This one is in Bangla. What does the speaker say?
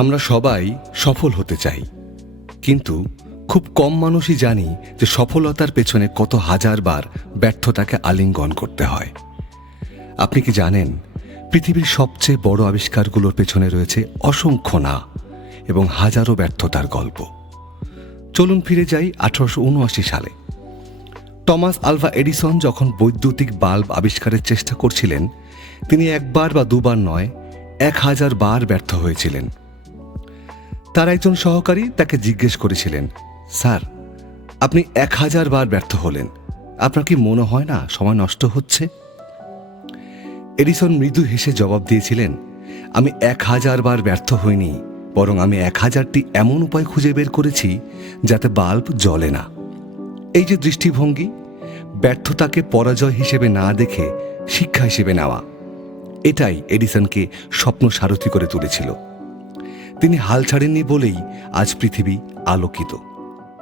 আমরা সবাই সফল হতে চাই, কিন্তু খুব কম মানুষই জানি যে সফলতার পেছনে কত হাজার বার ব্যর্থতাকে আলিঙ্গন করতে হয়। আপনি কি জানেন, পৃথিবীর সবচেয়ে বড় আবিষ্কারগুলোর পেছনে রয়েছে অসংখ্য না এবং হাজারো ব্যর্থতার গল্প। চলুন ফিরে যাই 1879 সালে। টমাস আলভা এডিসন যখন বৈদ্যুতিক বাল্ব আবিষ্কারের চেষ্টা করছিলেন, তিনি একবার বা দুবার নয়, 1000 বার ব্যর্থ হয়েছিলেন। তার একজন সহকারী তাকে জিজ্ঞেস করেছিলেন, স্যার, আপনি 1000 বার ব্যর্থ হলেন, আপনার কি মনে হয় না সময় নষ্ট হচ্ছে? এডিসন মৃদু হেসে জবাব দিয়েছিলেন, আমি 1000 বার ব্যর্থ হইনি, বরং আমি 1000টি এমন উপায় খুঁজে বের করেছি যাতে বাল্ব জ্বলে না। এই যে দৃষ্টিভঙ্গি, ব্যর্থতাকে পরাজয় হিসেবে না দেখে শিক্ষা হিসেবে নেওয়া, এটাই এডিসনকে স্বপ্ন সারথি করে তুলেছিল। তিনি হাল ছাড়েননি বলেই আজ পৃথিবী আলোকিত।